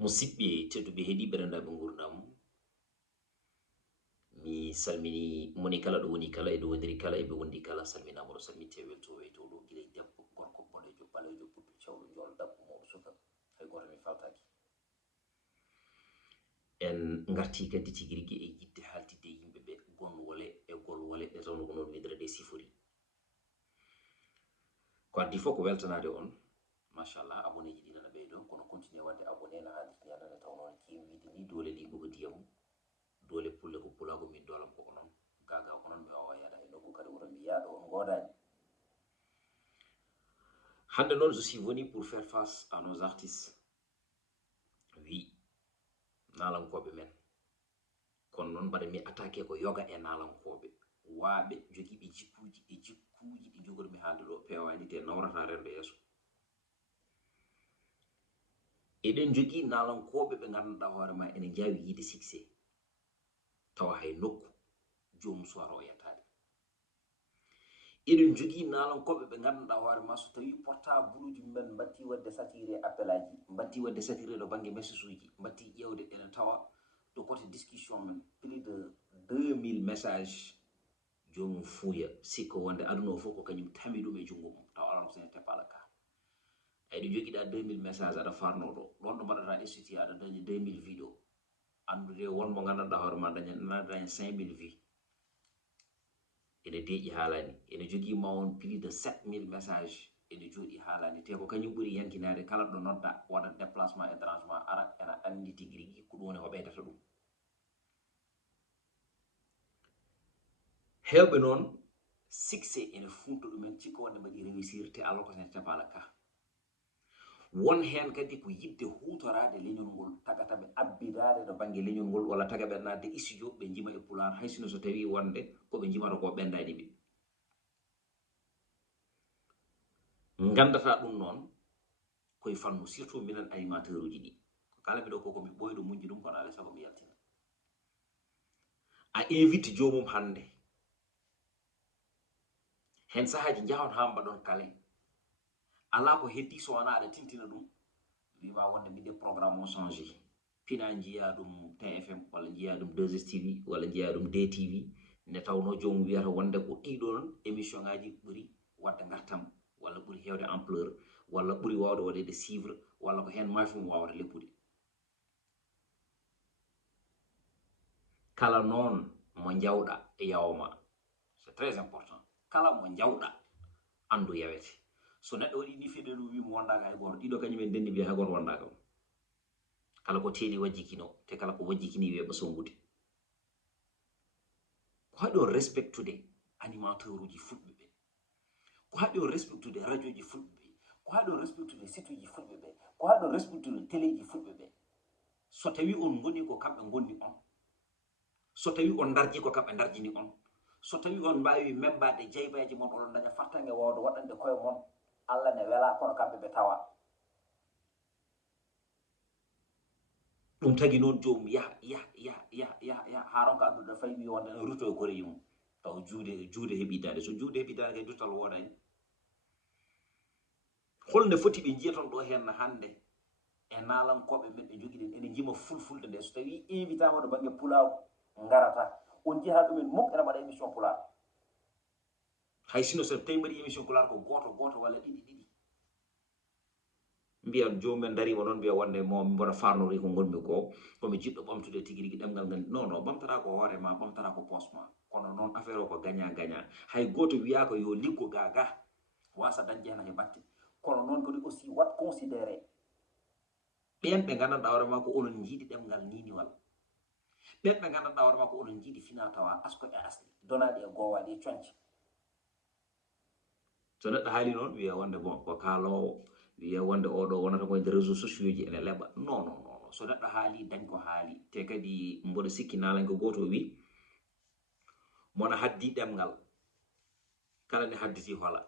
Musidɓe tedduɓe heeɗiɓe rendaɓe gurdam, mi salmini moni kala ɗo woni kala e ɗo wondiri kala eɓe wondi kala salminama ɗo salminte weltoɓe to ɗo guila debbo gorko boɗejo ɓalejo ɓuɗɗo cewɗo jol dabbo mawɗo suka hay goto mi faltaki. En garti kadi tigi rigui e yidde haltidde yimɓeɓe gonwole e golwole ɗe tawno ko noon widere ɗe sifori. Ko addi fof ko weltanade on, machallah abonné ji ɗi nana ɓeydo kono continue wadde abonné no haalirta ni adana taw noon kimi wiide ni dole liggo ko diyam dole pulle ko pulago min dolam ko onon gaga onon mi wawa yaada e nokku kadi onon mi yaɗo on godani. Hande noon je suis venu pour faire face à nos artistes. Oui, nalankoɓe men kono noon mbaɗa mi attaqué ko yoga e nalankoɓe waaɓe jogiiɓe jikkuji e jikkuji ɗi jogormi haalde ɗo pewani te nawrata rendo yeeso. eɗen jogii nalankoɓe ɓe ganduɗa hoorema ene jawi yiide succès tawa hay nokku jomum suwara o yettade. eɗen jogii nalankoɓe ɓe ganduɗa hoorema so tawi portable uji men mbatti wadde satiré appel aji, mbatti wadde satiré ɗo banggue message uji, mbatti ƴewde ene tawa ɗo côté discussion men plus de 2000 messages jomum fuuya sikko wonde aduna o fof ko kañum tami ɗum e jungo mum taw alano so n'était pas le cas. eɗo joguiɗa 2000 messages aɗa farno ɗo ɗon ɗo mbaɗata institut aɗa daña 2000 vidéo andude wonmo gandanɗa hoorema daña 5000 vues ene deeƴi haalani. ene jogui mawon plus de 7000 messages ene jooɗi haalani te ko kañum ɓuuri yankinade kala ɗo nodda waɗa déplacement et dérangement ara ena andi tigui rigui ko ɗum woni ko ɓeydata ɗum. hewɓe noon succès ene funto ɗumen cikka wonde mbaɗi réussir te alors que ce n'était pas le cas. won hen kadi ko yidde hutorade leñol ngol tagata ɓe abbidade no banggue leñol ngol walla taga ɓe nadde studio ɓe jima e pular hay sino so tawi wonde koɓe jimata ko ɓendani ɓe. gandata ɗum noon koye fannu surtout minen animateur uji ɗi ko kala mbiɗo koko mi ɓoyɗo muñji ɗum kono alay saago mi yaltina. a invite jomum hande hen sahaji jahon ha mbaɗon kalen ala ko heddi so wona aɗa tintina ɗum wima wonde mbiɗe programme o changé pina jiya ɗum TFM walla jiya ɗum 2STV walla jiya ɗum DTV nde tawno jomum wiyata wonde ko ɗiɗon émission ngaji ɓuuri wadde gartam walla ɓuuri hewde ampleur walla ɓuuri wawde waɗede suivre walla ko hen mafimo wawata leppude. kala noon mo jawɗa e yawma c'est très important. kala mo jawɗa andu yawete. so neɗɗo waɗi ni feɗe ɗum wimo wondaka hay goto ɗiɗo kañumen denndi mbiya hay goto wondaka o. kala ko teeli wajjikino te kala ko wajjikini wiye ɓasongude. ko haɗi on respectude animateur uji fulɓe ɓe, ko haɗi on respectude radio ji fulɓe ɓe, ko haɗi on respectude site uji fulɓe ɓe, ko haɗi on respectude télé ji fulɓe ɓe. so tawi on goni ko kamɓe gonni on, so tawi on darji ko kamɓe darjini on, so tawi on mbawi membade jeybaji mon oɗon daña fartange wawde waɗande koye mon Allah ne wela kono kamɓe ɓe tawa. ɗum tagi noon jomum yaha ha ronka andude fayi wi wonde en ruto e koreyi mum taw juude heɓidade. so juude heɓidade kay duttal wodani. holnde foti ɓe jiya toon ɗo hen hande e nalankoɓe men ɓe jogui ɗen ene jima fulfulde nde so tawi invitama ɗo banggue pulaw garata on jiha ɗumen muk ene mbaɗa émission pular hay sino so tawi mbaɗi émission pular ko goto walla ɗiɗi mbiyan jomumen darima noon mbiya wonde momi mboɗa farnori ko gonmi ko komi jiɗɗo ɓamtude tigui rigui ɗemgal ngal non ɓamtata ko hoorema ɓamtata ko posma kono noon affaire o ko gagnant hay goto wiyaka yo liggo gaga wasa dañde hen he batte kono noon kadi aussi wat considéré ɓen ɓe gandanɗa hoorema ko onon jiiɗi ɗemgal niniwal, ɓen ɓe gandanɗa hoorema ko onon jiiɗi fina tawa asko e asli donaɗi e gowaɗi e coñce. so neɗɗo haali noon wiya wonde bon ko kaalowo wiya wonde oɗo wonata koye nder réseaux sociaux ji ene leɓa non so neɗɗo haali dañ ko haali te kadi mboɗo sikki nalanko goto wi mona haddi ɗemgal kala ne hadditi hola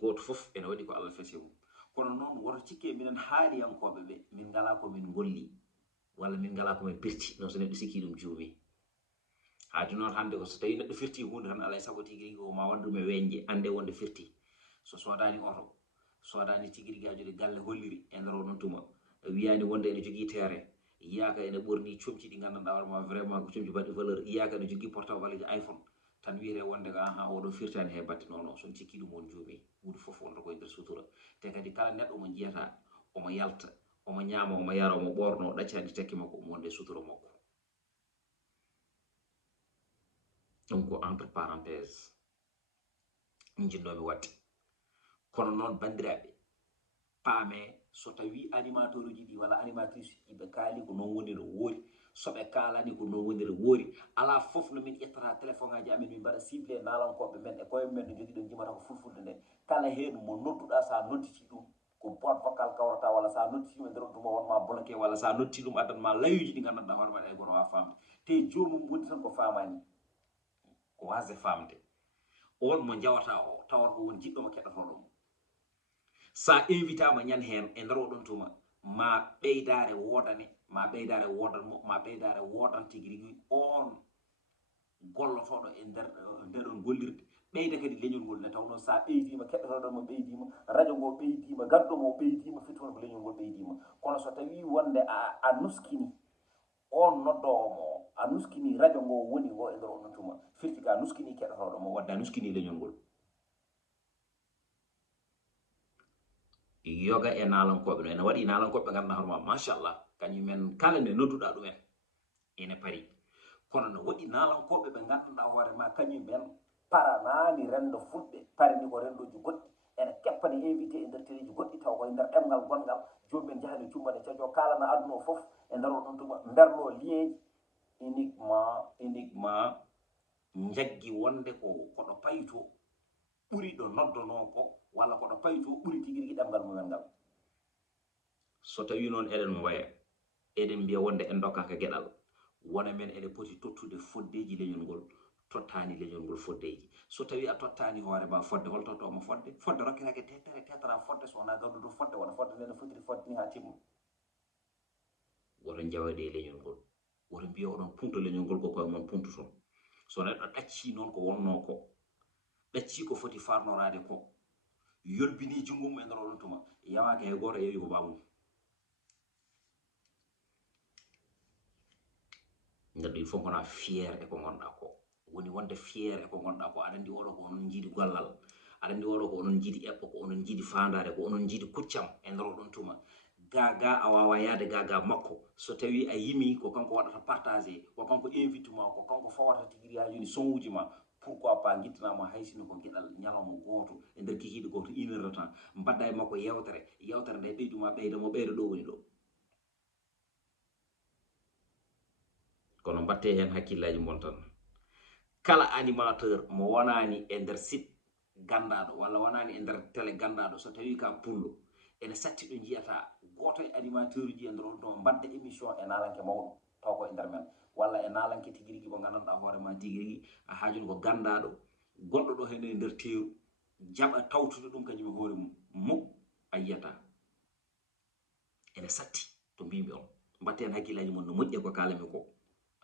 goto foof ene waɗi ko Allah fesi mum. kono noon woto cikke minen haaliyankoɓe ɓe min ngala komin golli walla min ngala komin pirti non so neɗɗo sikki ɗum juumi. haadi noon hande ko so tawi neɗɗo firti hunde tan alay saago tigui rigui o ma waddume weñje ande wonde firti. so sodani oto sodani tigui rigui ajude galle holliri e nder oɗon tuma wiyani wonde ene jogui terrain yiyaka ene ɓorni comci ɗi gandanɗa warma vraiment ko comci baɗɗi valeur yiyaka ene jogui portable ji iPhone tan wiyete wonde ko aha oɗo firtani he batte non son cikki ɗum on joomi wuudu foof wonta koye nder sutura te kadi kala neɗɗo mo jiyata omo yalta omo ñaama omo yara omo ɓorno ɗaccadi tekki makko omo wonde sutura makko ɗum ko entre parenthèse jinnomi wadde kono noon bandiraɓe paame so tawi animateur uji ɗi walla animatrice ɗi ɓe kaali ko noon woni no woori soɓe kaalani ko noon woni no woori ala fof no min ƴettata téléphone aji amin min mbaɗa ciblé nalankoɓe men e koye men no jogui ɗon jimata ko fulfulde nde kala heen mo nodduɗa sa nodditi ɗum ko boîte vocal kawrata walla sa nodditima nder ɗuma wonma bloqué walla sa notti ɗum addanma layuji ɗi gandanɗa hoore maɗa e goto wawa famde te jomum woni tan ko famani ko wasde famde on mo jawata o tawata ko won jiɗɗo mo keɗotoɗomo sa invitama ñan hen e nder oɗon tuma ma ɓeydare wodane ma ɓeydare wodanmo ma ɓeydare wodan tigui rigui on gollotoɗo e nder on gollirde ɓeyda kadi leñol ngol ne tawno sa ɓeydima keɗotoɗon mo ɓeydima radio ngo ɓeydima gaddomo o ɓeydima firtoon ko leñol ngol ɓeydima kono so tawi wonde a nuskini on noddowo mo a nuskini radio ngo woni ngo e nder oɗon tuma firti ka nuskini keɗotoɗo mo wadde a nuskini leñol ngol yoga e nalankoɓe no ene waɗi nalankoɓe ɓe ganduɗa hoorema machallah kañumen kala nde nodduɗa ɗumen ene paari kono no waɗi nalankoɓe ɓe ganduɗa hoorema kañumen paranani rendo fulɓe parini ko rendoji goɗɗi ene keppani invité e nder téléji goɗɗi taw koye nder ɗemgal gongal jomumen jahani cumbane cadio kalana aduna o foof e nder oɗon tuma berlo liéji uniquement jaggi wonde ko koɗo payto ɓuri ɗo noddono ko walla koɗo payto ɓuri tigui rigui ɗemgal mumen ngal so tawi noon eɗen waya eɗen mbiya wonde en dokkaka gueɗal wona men ene poti tottude foddeji leñol ngol tottani leñol ngol foddeji so tawi a tottani hoorema fodde hol tottomo fodde rokkirake tettara fodde so wona ganduɗo fodde wona fodde nde no fotiri fodde ni ha timma woto jawaɗe leñol ngol woto mbiya oɗon punto leñol ngol ko koye mon puntuton so neɗɗo ɗacci noon ko wonno ko ɗacci ko foti farnorade ko yolbini jungo mum e nder oɗon tuma yawake hay goto yewi ko bamum neɗɗo il faut gona fier e ko gonɗa ko woni wonde fier e ko gonɗa ko aɗa andi oɗo ko onon jiiɗi gollal aɗa andi oɗo ko onon jiiɗi eɓɓo ko onon jiiɗi fandade ko onon jiiɗi kuccam e nder oɗon tuma gaga a wawa yaade gaga makko so tawi a yimi ko kanko waɗata partagé ko kanko invite ma ko kanko fawata tigui ha joni son uji ma pourquoi pas guittanamo haysino ko gueɗal ñalawma goto e nder kikiɗe goto 1 heure de temps mbadda e makko yewtere nde ɓeyduma ɓeydamo ɓeyda ɗo woni ɗo kono mbatte hen hakkillaji mon tan kala animateur mo wonani e nder site gandaɗo walla wonani e nder télé gandaɗo so tawi ka pullo ene satti ɗo jiyata goto e animateur uji e nder on ɗo mbadda émission e nalanke mawɗo taw ko e nder men walla e nalanke tigui rigui mo gandanɗa hoorema tigui rigui a haajuni ko gandaɗo goɗɗo ɗo hen e nder teeru jaɓa tawtude ɗum kañum e hoore mum mukk a yiyata ene satti to mbimi on mbatte hen hakkillaji mon no moƴƴi ko kalami ko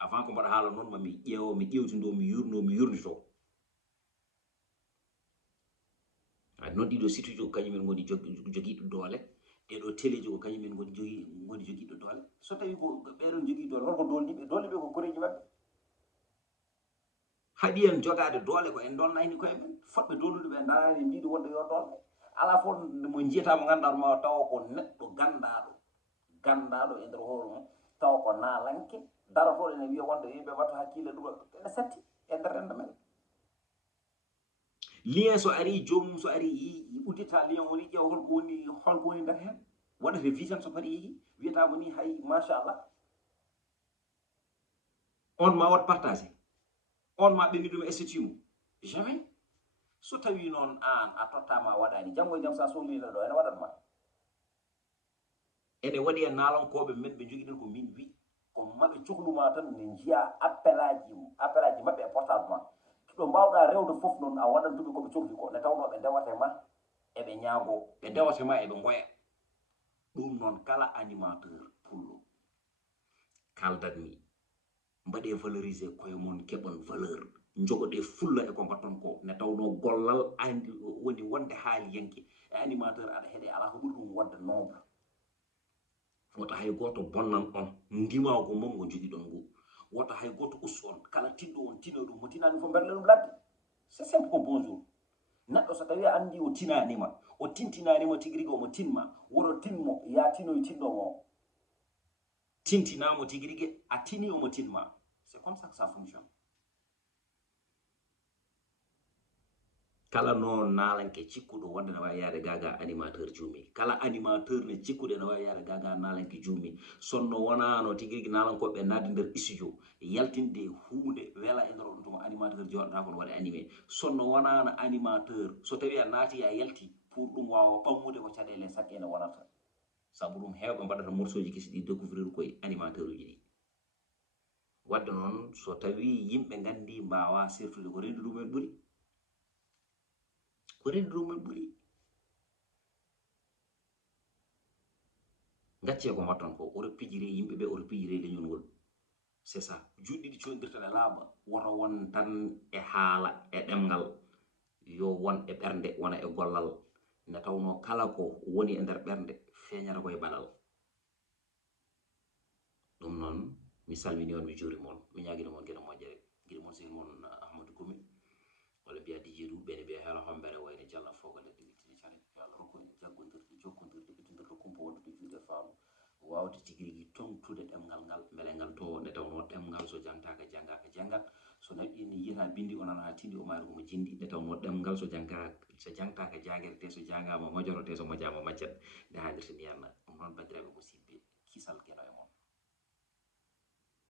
avant ko mbaɗa haala noon mami ƴeewo mi ƴewtindo mi yurno mi yurnito noon ɗiɗo site uji ko kañumen goni joguiɗo doole ɗeɗo téléji ko kañumen goni joguiɗo doole so tawi ko ɓeɗon jogui doole holko dolniɓe ko koreji mabɓe haɗi en jogade doole ko en donnayni koye men fotɓe dolnude ɓe darani mbiɗi wonde yo doole ala fof mo jiyatamo ganduɗa ma tawa ko neɗɗo gandaɗo e nder hoore mum tawa ko nalanke darotoɗo ene wiya wonde yimɓe wattu hakkille ɗum ene satti e nder rendo men lien so ari jomum so ari yi uddita lien woni ƴeewa holko woni nder hen waɗate vision so pari yeehi wiyatamo ni hay machallah on ma wat partagé on ma ɓenni ɗum e statut mum jamais so tawi noon an a tottama waɗani janggo e jaam sa sohlino ɗo ene waɗatma ene waɗi e nalankoɓe men ɓe joguiɗen ko min wi ko maɓe cohluma tan ne jiiya appel aji mabɓe e portable ma ɗo mbawɗa rewde foof noon a waɗantuɓe koɓe cohli ko ne tawno ɓe ndewate ma eɓe ñaago ɓe ndewate ma eɓe goya ɗum noon kala animateur pullo kaldatmi mbaɗe valoriser koye mon keɓon valeur jogoɗe fulla e ko mbatton ko ne tawno gollal andi woni wonde haali yanke e animateur aɗa heeɗe ala ko ɓuri ɗum wonde nombre wota hay goto bonnan on ndimago mon ngo jogi ɗon ngu wota hay goto us on kala tinɗo on tino ɗum mo tinani fo berle ɗum ladde c'est simple ko bonjour neɗɗo so tawi andi o tinanima o tintinanimo tigi rigi omo tinma woro tinmo ya tinoye tinɗomo o tintinamo tigi rigi a tini omo tinma c'est comme ça que ça fonctionne. kala no nalanke cikkuɗo wonde ne wawi yaade gaga animateur juumi kala animateur ne cikkuɗe ne wawi yaade gaga nalanke juumi sonno wonano tigi rigi nalankoɓe nadde nder studio yaltinde hunde wela e nder ɗum tomo animateur joɗɗa kono waɗa animé sonno wonano animateur so tawi a naati a yalti pour ɗum wawa ɓammude ko caɗele saqqene wonata saabu ɗum hewɓe mbaɗata morceau ji kesi ɗi découvrir koye animateur uji ɗi wadde noon so tawi yimɓe gandi mbawa sertude ko rendu ɗumen ɓuuri ko rendu ɗumen ɓuuri gacce ko mbatton ko oto pijire yimɓeɓe oto pijire leñolngol c'est ça juɗɗiɗi codirta ɗe laaɓa woto won tan e haala e ɗemgal yo won e ɓernde wona e gollal nde tawno kala ko woni e nder ɓernde feeñata koye baɗal ɗum noon mi salmini on mi juuri moon mi ñaguino moon gueɗe moƴƴere guiɗo moon sehil moon ahmadou koumi walla mbiya dijé ɗum ɓene mbiya hela hombere wayne jalla foga ledde wittini cane yo allah rokku en jaggodirde jokkodirde ɓettodirde kumpa wondude juuɗe faamu wawde tigi rigui tongtude ɗemgal ngal beele ngal to nde tawno ɗemgal so jangtaka jangaka jangat so naɓi ne yiita bindi o nana ha tindi o maari komo jindi nde tawno ɗemgal so jangtaka jaguirte so jangama majorote so mojama majjat nde hannirta ndiyanna ɗum noon bandiraɓe musidɓe kisal gueɗo e moon